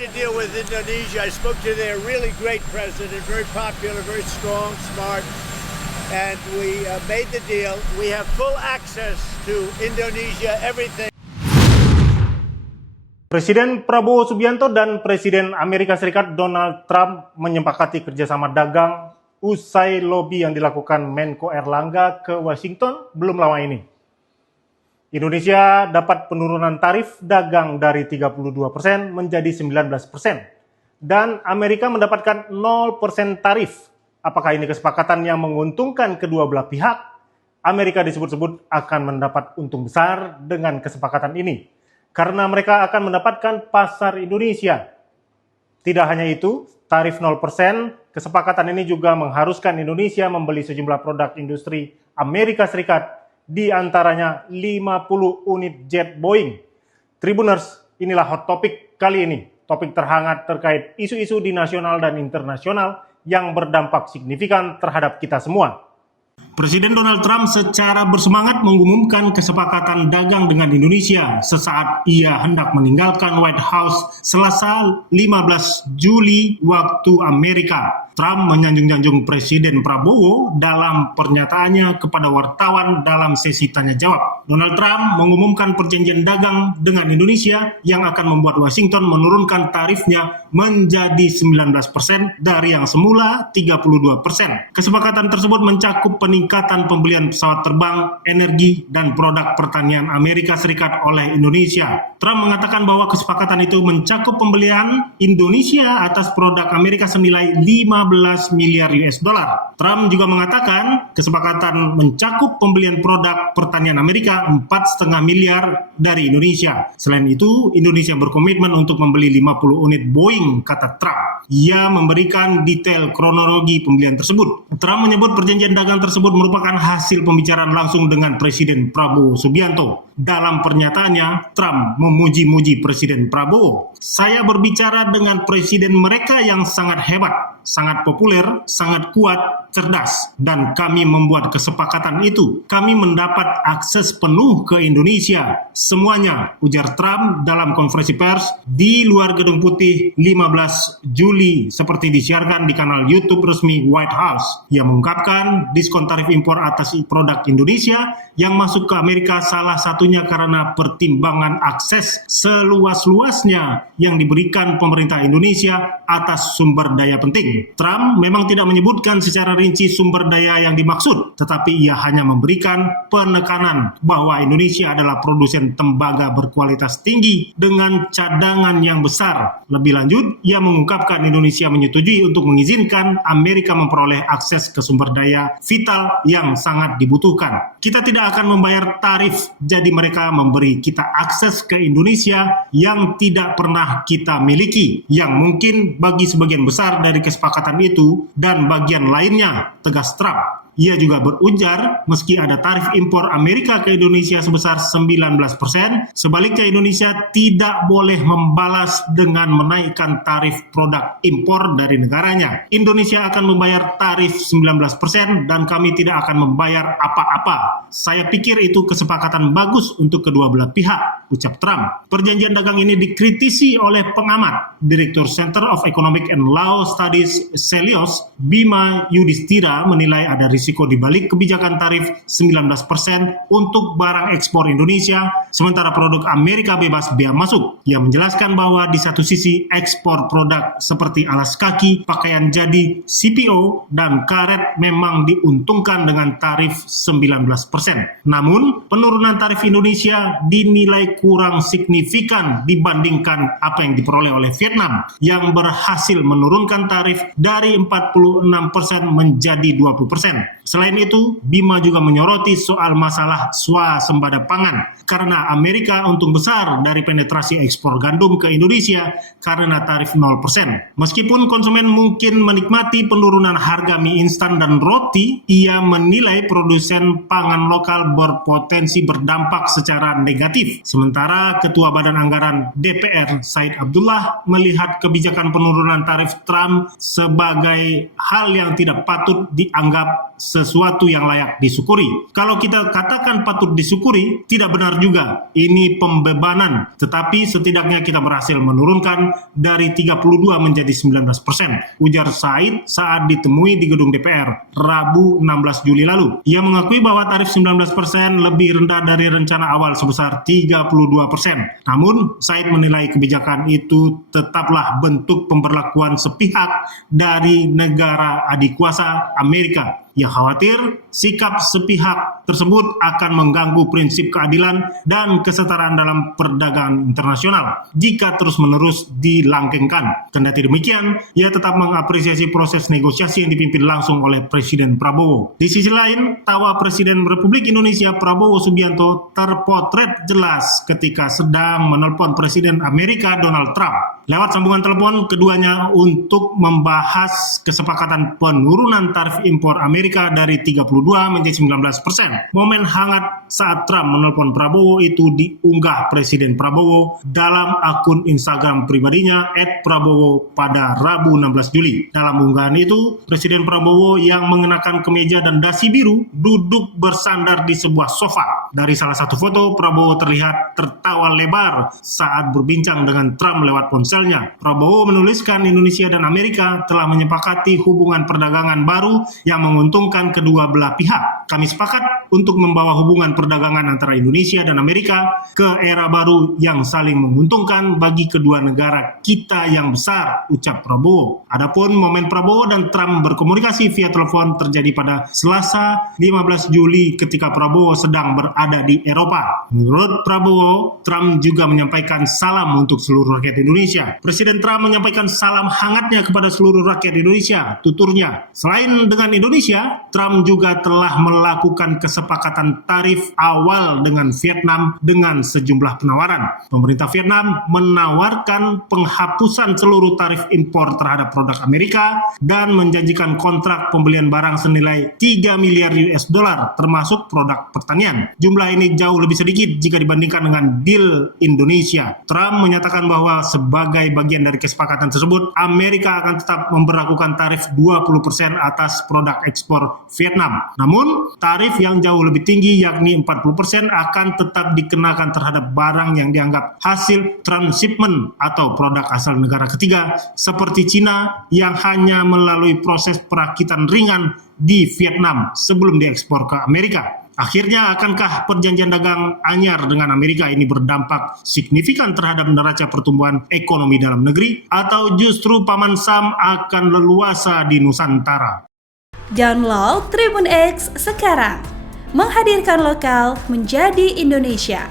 made a deal with Indonesia. I spoke to their really great president, very popular, very strong, smart, and we made the deal. We have full access to Indonesia, everything. Presiden Prabowo Subianto dan Presiden Amerika Serikat Donald Trump menyepakati kerjasama dagang usai lobi yang dilakukan Menko Erlangga ke Washington belum lama ini. Indonesia dapat penurunan tarif dagang dari 32% menjadi 19%. Dan Amerika mendapatkan 0% tarif. Apakah ini kesepakatan yang menguntungkan kedua belah pihak? Amerika disebut-sebut akan mendapat untung besar dengan kesepakatan ini. Karena mereka akan mendapatkan pasar Indonesia. Tidak hanya itu, tarif 0%, kesepakatan ini juga mengharuskan Indonesia membeli sejumlah produk industri Amerika Serikat, di antaranya 50 unit jet Boeing. Tribuners, inilah hot topic kali ini. Topik terhangat terkait isu-isu di nasional dan internasional yang berdampak signifikan terhadap kita semua. Presiden Donald Trump secara bersemangat mengumumkan kesepakatan dagang dengan Indonesia sesaat ia hendak meninggalkan White House Selasa 15 Juli waktu Amerika. Trump menyanjung-janjung Presiden Prabowo dalam pernyataannya kepada wartawan dalam sesi tanya jawab. Donald Trump mengumumkan perjanjian dagang dengan Indonesia yang akan membuat Washington menurunkan tarifnya menjadi 19% dari yang semula 32%. Kesepakatan tersebut mencakup peningkatan pembelian pesawat terbang, energi, dan produk pertanian Amerika Serikat oleh Indonesia. Trump mengatakan bahwa kesepakatan itu mencakup pembelian Indonesia atas produk Amerika senilai 15 miliar US dollar. Trump juga mengatakan kesepakatan mencakup pembelian produk pertanian Amerika 4,5 miliar dari Indonesia. Selain itu, Indonesia berkomitmen untuk membeli 50 unit Boeing, kata Trump. Ia memberikan detail kronologi pembelian tersebut. Trump menyebut perjanjian dagang tersebut merupakan hasil pembicaraan langsung dengan Presiden Prabowo Subianto. Dalam pernyataannya, Trump memuji-muji Presiden Prabowo. Saya berbicara dengan presiden mereka yang sangat hebat, sangat populer, sangat kuat, cerdas, dan kami membuat kesepakatan itu. Kami mendapat akses penuh ke Indonesia. Semuanya, ujar Trump dalam konferensi pers di luar Gedung Putih 15 Juli seperti disiarkan di kanal YouTube resmi White House. Ia mengungkapkan diskon tarif impor atas produk Indonesia yang masuk ke Amerika salah satunya karena pertimbangan akses seluas-luasnya yang diberikan pemerintah Indonesia atas sumber daya penting. Trump memang tidak menyebutkan secara rinci sumber daya yang dimaksud, tetapi ia hanya memberikan penekanan bahwa Indonesia adalah produsen tembaga berkualitas tinggi dengan cadangan yang besar. Lebih lanjut, ia mengungkapkan Indonesia menyetujui untuk mengizinkan Amerika memperoleh akses ke sumber daya vital yang sangat dibutuhkan. Kita tidak akan membayar tarif, jadi mereka memberi kita akses ke Indonesia yang tidak pernah kita miliki, yang mungkin bagi sebagian besar dari kesepakatan itu dan bagian lainnya, tegas Trump. Ia juga berujar, meski ada tarif impor Amerika ke Indonesia sebesar 19%, sebaliknya Indonesia tidak boleh membalas dengan menaikkan tarif produk impor dari negaranya. Indonesia akan membayar tarif 19% dan kami tidak akan membayar apa-apa. Saya pikir itu kesepakatan bagus untuk kedua belah pihak, ucap Trump. Perjanjian dagang ini dikritisi oleh pengamat, Direktur Center of Economic and Law Studies Celios, Bima Yudhistira menilai ada risiko di balik kebijakan tarif 19% untuk barang ekspor Indonesia, sementara produk Amerika bebas bea masuk. Ia menjelaskan bahwa di satu sisi ekspor produk seperti alas kaki, pakaian jadi, CPO, dan karet memang diuntungkan dengan tarif 19%. Namun, penurunan tarif Indonesia dinilai kurang signifikan dibandingkan apa yang diperoleh oleh Vietnam, yang berhasil menurunkan tarif dari 46% menjadi 20%. Selain itu, Bima juga menyoroti soal masalah swasembada pangan karena Amerika untung besar dari penetrasi ekspor gandum ke Indonesia karena tarif 0%. Meskipun konsumen mungkin menikmati penurunan harga mie instan dan roti, ia menilai produsen pangan lokal berpotensi berdampak secara negatif. Sementara Ketua Badan Anggaran DPR, Said Abdullah, melihat kebijakan penurunan tarif Trump sebagai hal yang tidak patut dianggap sesuatu yang layak disyukuri. Kalau kita katakan patut disyukuri, tidak benar juga. Ini pembebanan, tetapi setidaknya kita berhasil menurunkan dari 32 menjadi 19%, ujar Said saat ditemui di gedung DPR Rabu 16 Juli lalu. Ia mengakui bahwa tarif 19% lebih rendah dari rencana awal sebesar 32%. Namun, Said menilai kebijakan itu tetaplah bentuk pemberlakuan sepihak dari negara adik kuasa Amerika. Ia khawatir sikap sepihak tersebut akan mengganggu prinsip keadilan dan kesetaraan dalam perdagangan internasional jika terus-menerus dilanggengkan. Kendati demikian, ia tetap mengapresiasi proses negosiasi yang dipimpin langsung oleh Presiden Prabowo. Di sisi lain, tawa Presiden Republik Indonesia Prabowo Subianto terpotret jelas ketika sedang menelpon Presiden Amerika Donald Trump. Lewat sambungan telepon, keduanya untuk membahas kesepakatan penurunan tarif impor Amerika dari 32 menjadi 19%. Momen hangat saat Trump menelpon Prabowo itu diunggah Presiden Prabowo dalam akun Instagram pribadinya @prabowo pada Rabu 16 Juli. Dalam unggahan itu, Presiden Prabowo yang mengenakan kemeja dan dasi biru duduk bersandar di sebuah sofa. Dari salah satu foto, Prabowo terlihat tertawa lebar saat berbincang dengan Trump lewat ponsel. Prabowo menuliskan Indonesia dan Amerika telah menyepakati hubungan perdagangan baru yang menguntungkan kedua belah pihak. Kami sepakat untuk membawa hubungan perdagangan antara Indonesia dan Amerika ke era baru yang saling menguntungkan bagi kedua negara kita yang besar, ucap Prabowo. Adapun momen Prabowo dan Trump berkomunikasi via telepon terjadi pada Selasa 15 Juli ketika Prabowo sedang berada di Eropa. Menurut Prabowo, Trump juga menyampaikan salam untuk seluruh rakyat Indonesia. Presiden Trump menyampaikan salam hangatnya kepada seluruh rakyat Indonesia, tuturnya. Selain dengan Indonesia, Trump juga telah melakukan kesepakatan tarif awal dengan Vietnam dengan sejumlah penawaran. Pemerintah Vietnam menawarkan penghapusan seluruh tarif impor terhadap produk Amerika dan menjanjikan kontrak pembelian barang senilai 3 miliar US dollar termasuk produk pertanian. Jumlah ini jauh lebih sedikit jika dibandingkan dengan deal Indonesia. Trump menyatakan bahwa sebagai bagian dari kesepakatan tersebut, Amerika akan tetap memberlakukan tarif 20% atas produk ekspor Vietnam. Namun, tarif yang jauh lebih tinggi yakni 40% akan tetap dikenakan terhadap barang yang dianggap hasil transshipment atau produk asal negara ketiga seperti Cina yang hanya melalui proses perakitan ringan di Vietnam sebelum diekspor ke Amerika. Akhirnya, akankah perjanjian dagang anyar dengan Amerika ini berdampak signifikan terhadap neraca pertumbuhan ekonomi dalam negeri, atau justru Paman Sam akan leluasa di Nusantara? Download Tribun X sekarang, menghadirkan lokal menjadi Indonesia.